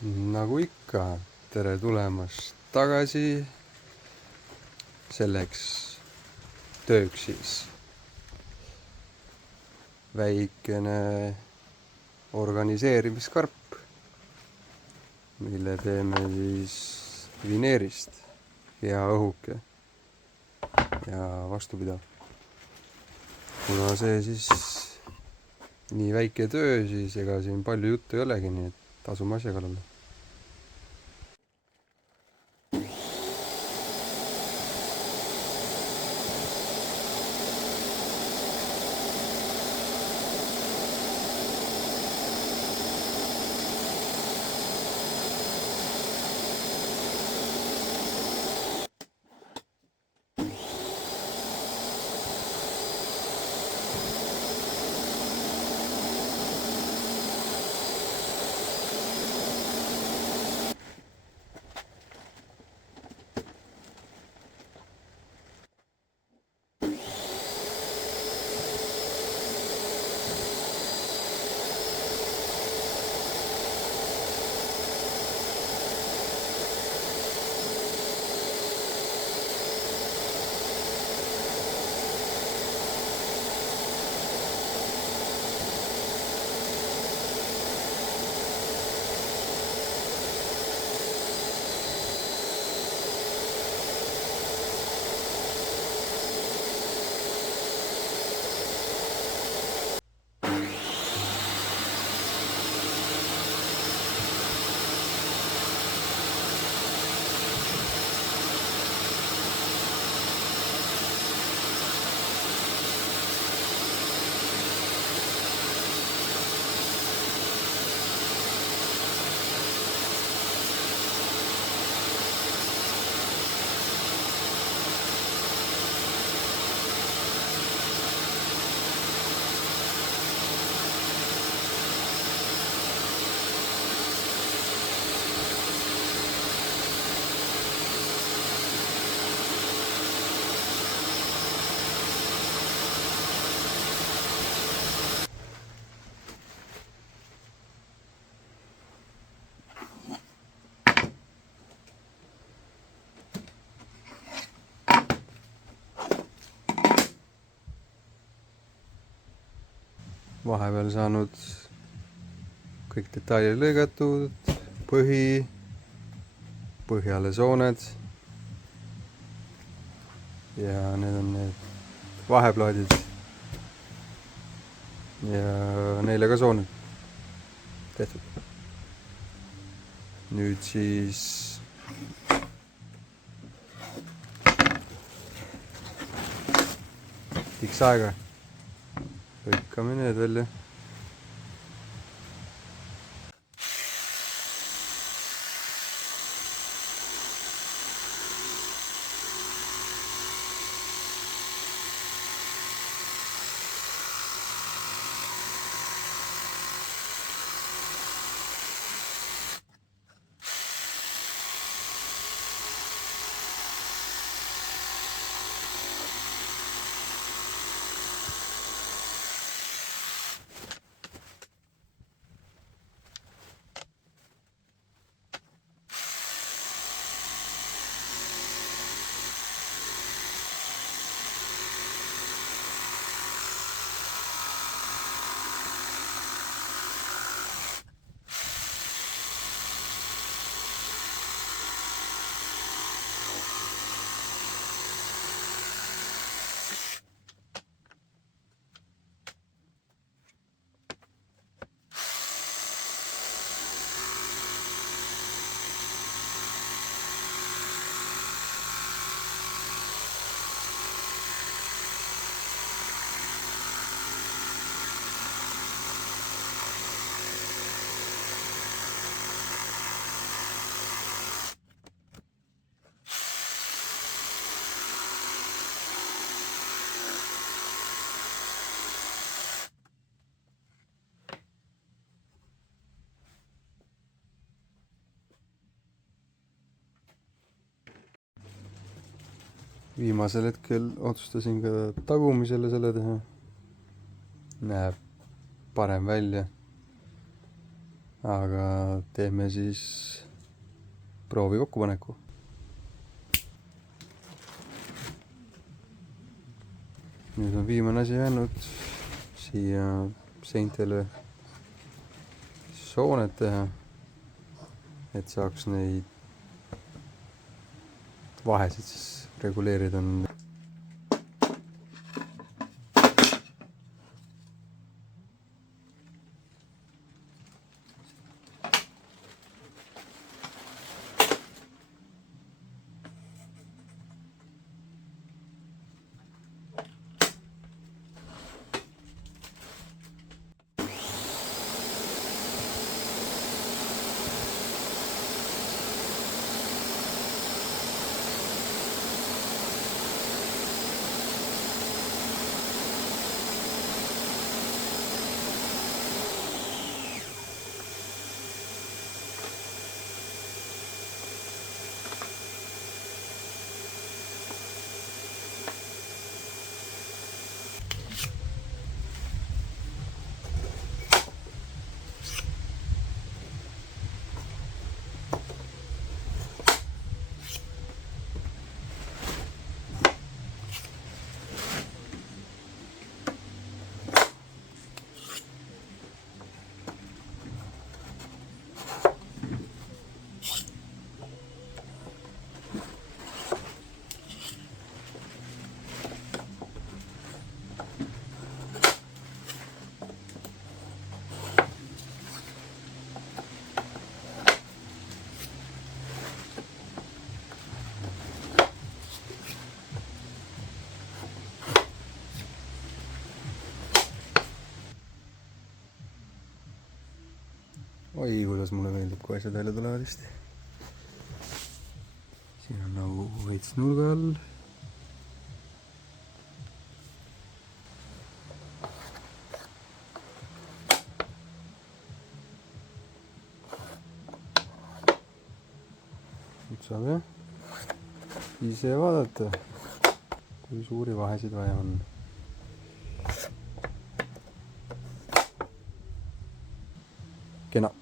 Nagu ikka, tere tulemast tagasi selleks tööks siis väikene organiseerimiskarp, mille teeme siis vineerist, hea õhuke ja vastupidav. Kuna see siis nii väike töö, siis ega siin palju juttu ei olegi, nii et asume asja kallale. Vahepeal saanud kõik detailid lõigatud, põhjale sooned ja need on need vaheplaadid ja neile ka sooned tehtud. Nüüd siis tiks aega. Lõikame need välja. Viimasel hetkel otsustasin ka tagumisele selle teha. Näeb parem välja. aga teeme siis proovi kokkupaneku. nüüd on viimane asi jäänud siia seintele sooned teha, et saaks neid vahesid siis reguleerida. Oi, kuidas mulle meeldib, kui asjad välja tulevad hästi. Siin on nagu veits nurga all. Nüüd saab jah ise vaadata, kui suuri vahesid vaja on. Kena.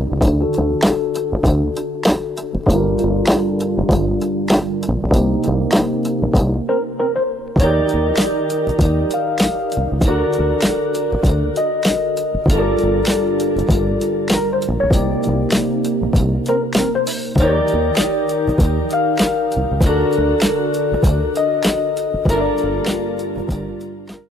Tšau.